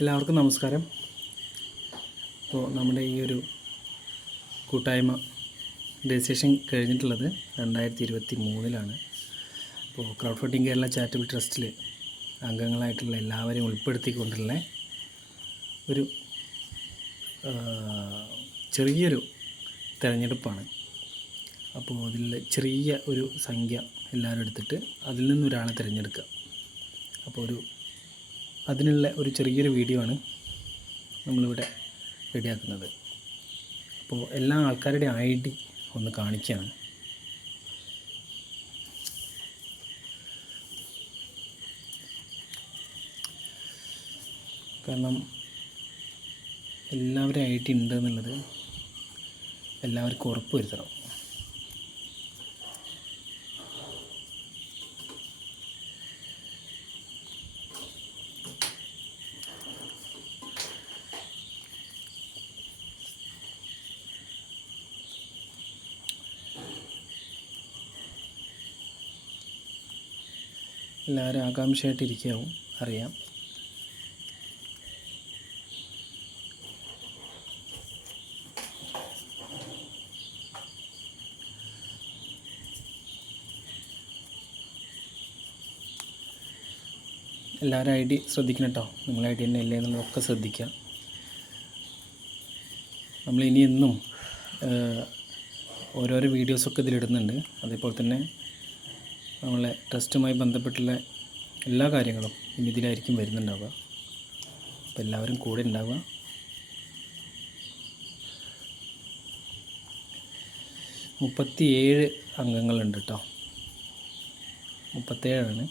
എല്ലാവർക്കും നമസ്കാരം. അപ്പോൾ നമ്മുടെ ഈ ഒരു കൂട്ടായ്മ രജിസ്ട്രേഷൻ കഴിഞ്ഞിട്ടുള്ളത് രണ്ടായിരത്തി ഇരുപത്തി മൂന്നിലാണ് അപ്പോൾ ക്രൗഡ് ഫണ്ടിങ് കേരള ചാരിറ്റബിൾ ട്രസ്റ്റിൽ അംഗങ്ങളായിട്ടുള്ള എല്ലാവരെയും ഉൾപ്പെടുത്തിക്കൊണ്ടുള്ള ഒരു ചെറിയൊരു തിരഞ്ഞെടുപ്പാണ്. അപ്പോൾ അതിൽ ചെറിയ ഒരു സംഖ്യ എല്ലാവരും എടുത്തിട്ട് അതിൽ നിന്നൊരാളെ തിരഞ്ഞെടുക്കുക. അപ്പോൾ ഒരു അതിനുള്ള ഒരു ചെറിയൊരു വീഡിയോ ആണ് നമ്മളിവിടെ റെഡിയാക്കുന്നത് അപ്പോൾ എല്ലാ ആൾക്കാരുടെയും ഐ ഡി ഒന്ന് കാണിക്കുകയാണ് കാരണം എല്ലാവരും ഐ ഡി ഉണ്ട് എന്നുള്ളത് എല്ലാവർക്കും ഉറപ്പ് വരുത്തണം. എല്ലാവരും ആകാംക്ഷയായിട്ടിരിക്കാവും അറിയാം. എല്ലാവരും ഐ ഡി ശ്രദ്ധിക്കണം കേട്ടോ നിങ്ങൾ ഐ ഡി തന്നെ ഇല്ലേ എന്നുള്ളതൊക്കെ ശ്രദ്ധിക്കുക. നമ്മൾ ഇനി എന്നും ഓരോരോ വീഡിയോസൊക്കെ ഇതിലിടുന്നുണ്ട്. അതേപോലെ തന്നെ നമ്മളെ ട്രസ്റ്റുമായി ബന്ധപ്പെട്ടുള്ള എല്ലാ കാര്യങ്ങളും ഇനി ഇതിലായിരിക്കും വരുന്നുണ്ടാവുക. അപ്പോൾ എല്ലാവരും കൂടെ ഉണ്ടാവുക. മുപ്പത്തിയേഴ് അംഗങ്ങളുണ്ട് കേട്ടോ. മുപ്പത്തേഴാണ്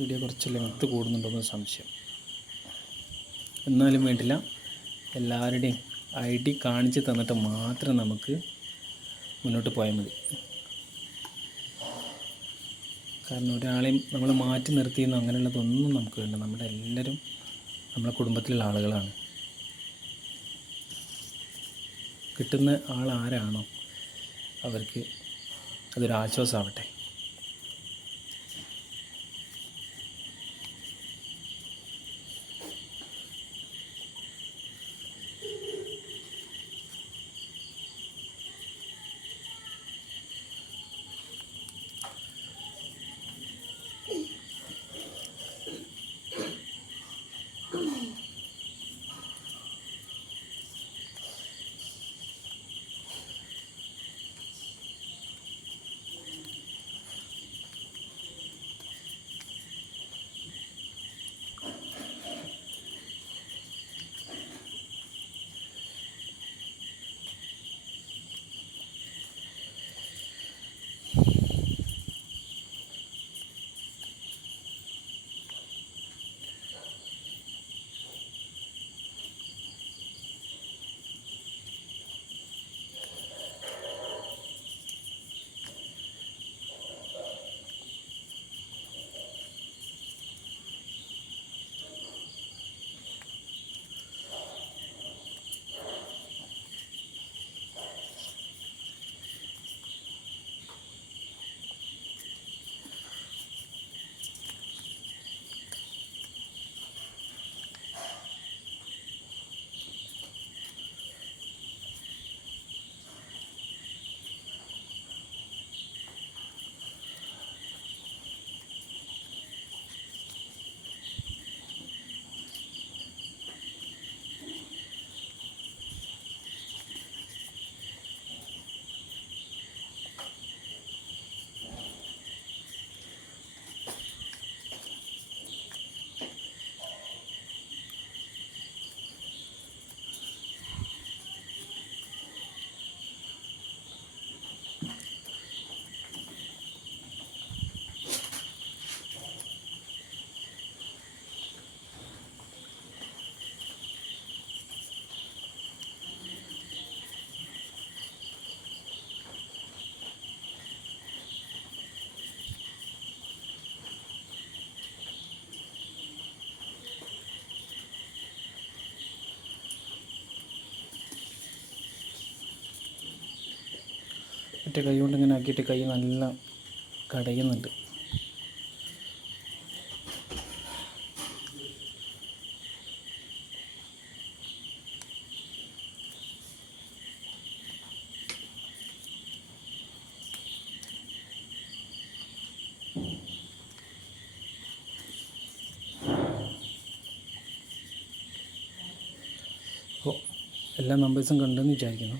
വീഡിയോ കുറച്ച് ലെങ്ത്ത് കൂടുന്നുണ്ടോയെന്ന് സംശയം. എന്നാലും വേണ്ടില്ല. എല്ലാവരുടെയും ഐ ഡി കാണിച്ച് തന്നിട്ട് മാത്രം നമുക്ക് മുന്നോട്ട് പോയാൽ മതി. കാരണം ഒരാളെയും നമ്മൾ മാറ്റി നിർത്തിയെന്നോ അങ്ങനെയുള്ളതൊന്നും നമുക്ക് വേണ്ട. നമ്മുടെ എല്ലാവരും നമ്മുടെ കുടുംബത്തിലുള്ള ആളുകളാണ്. കിട്ടുന്ന ആൾ ആരാണോ അവർക്ക് അതൊരു ആശ്വാസമാവട്ടെ മറ്റേ കൈ കൊണ്ട് ഇങ്ങനെ ആക്കിയിട്ട് കൈ നല്ല കടയുന്നുണ്ട്. എല്ലാ നമ്പേഴ്സും കണ്ടെന്ന് വിചാരിക്കുന്നു.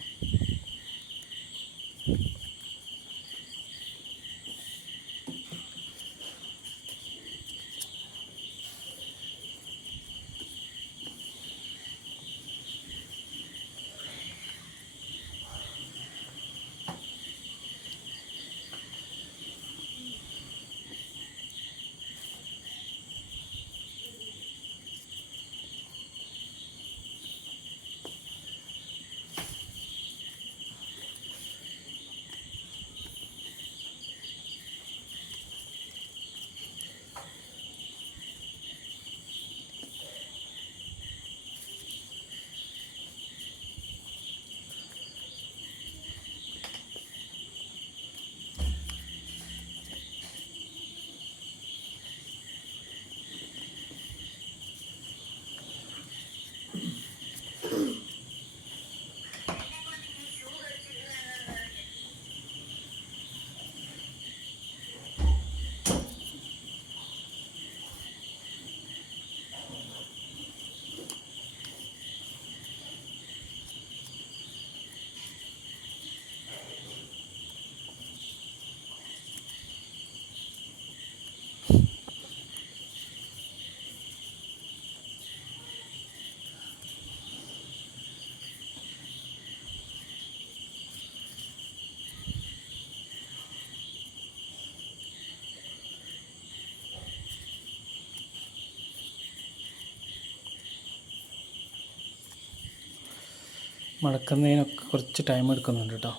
മടക്കുന്നതിനൊക്കെ കുറച്ച് ടൈം എടുക്കുന്നുണ്ട് കേട്ടോ.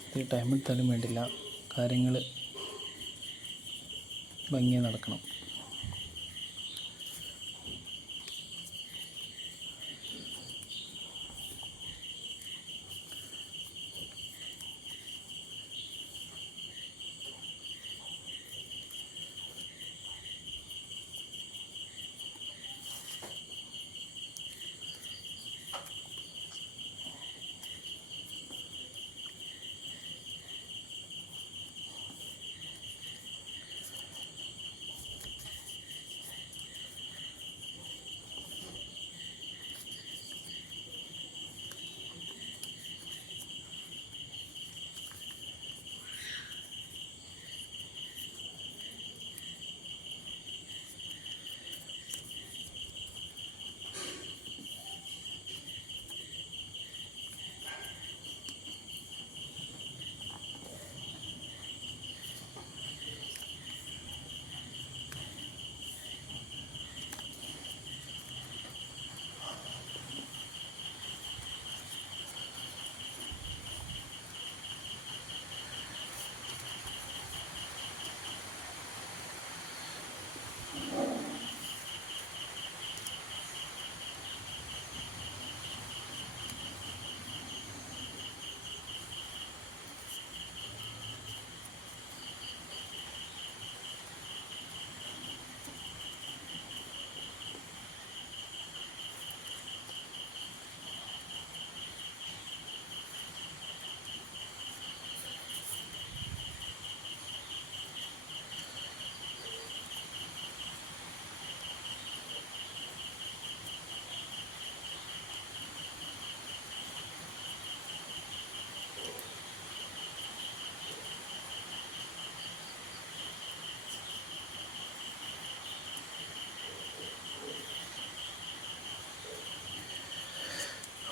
ഇത്തിരി ടൈം എടുത്താലും വേണ്ടില്ല. കാര്യങ്ങൾ ഭംഗിയായി നടക്കണം.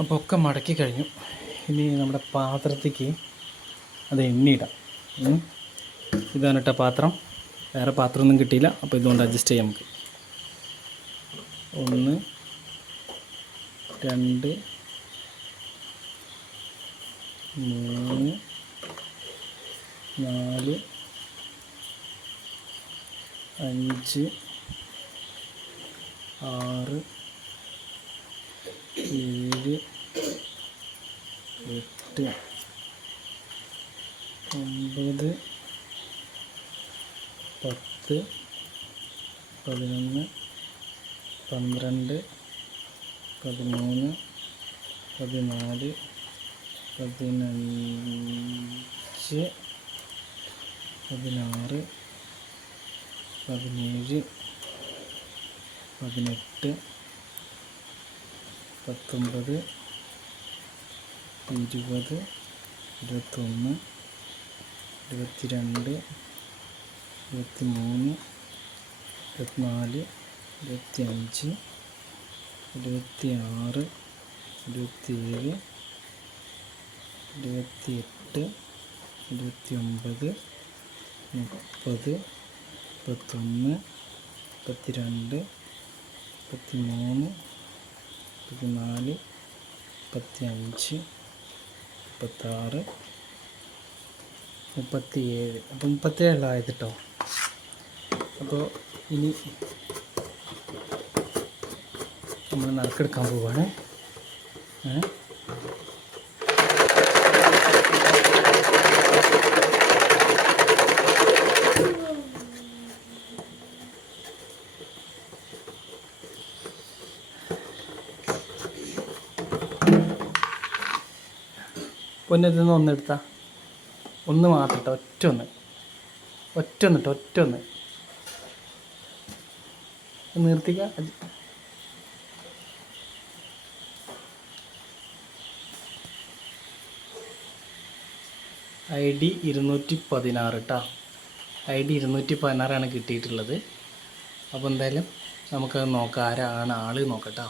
അപ്പോൾ ഒക്കെ മടക്കി കഴിഞ്ഞു. ഇനി നമ്മുടെ പാത്രത്തേക്ക് അത് എണ്ണിയിടാം. ഇതാണ് കേട്ടോ പാത്രം. വേറെ പാത്രമൊന്നും കിട്ടിയില്ല. അപ്പോൾ ഇതുകൊണ്ട് അഡ്ജസ്റ്റ് ചെയ്യാം നമുക്ക്. ഒന്ന് രണ്ട് മൂന്ന് നാല് അഞ്ച് ആറ് ഏഴ് എട്ട് ഒമ്പത് പത്ത് പതിനൊന്ന് പന്ത്രണ്ട് പതിമൂന്ന് പതിനാല് പതിനഞ്ച് പതിനാറ് പതിനേഴ് പതിനെട്ട് പത്തൊമ്പത് ഇരുപത് ഇരുപത്തൊന്ന് ഇരുപത്തിരണ്ട് ഇരുപത്തിമൂന്ന് ഇരുപത്തിനാല് ഇരുപത്തിയഞ്ച് ഇരുപത്തി ഇരുപത്തിയേഴ് ഇരുപത്തിയെട്ട് ഇരുപത്തിയൊമ്പത് മുപ്പത് മുപ്പത്തൊന്ന് മുപ്പത്തിരണ്ട് മുപ്പത്തിമൂന്ന് മുപ്പത്തിനാല് മുപ്പത്തിയഞ്ച് മുപ്പത്താറ് മുപ്പത്തിയേഴ്. അപ്പോൾ മുപ്പത്തേഴായത് കേട്ടോ അപ്പോൾ ഇനി നമ്മൾ നറുക്കെടുക്കാൻ പോവുകയാണ് ഏ? പൊന്നതിൽ നിന്ന് ഒന്നെടുത്താ. ഒന്ന് മാത്രം ഒറ്റ ഒന്ന്. ഒറ്റ ഒന്ന് ട്ടോ, ഒറ്റ ഒന്ന്. നിർത്തിക്ക. ഐ ഡി ഇരുന്നൂറ്റി പതിനാറ് കേട്ടോ ഐ ഡി ഇരുന്നൂറ്റി പതിനാറാണ് കിട്ടിയിട്ടുള്ളത്. അപ്പോൾ എന്തായാലും നമുക്കത് നോക്കാം ആരാണ് ആൾ നോക്കട്ടോ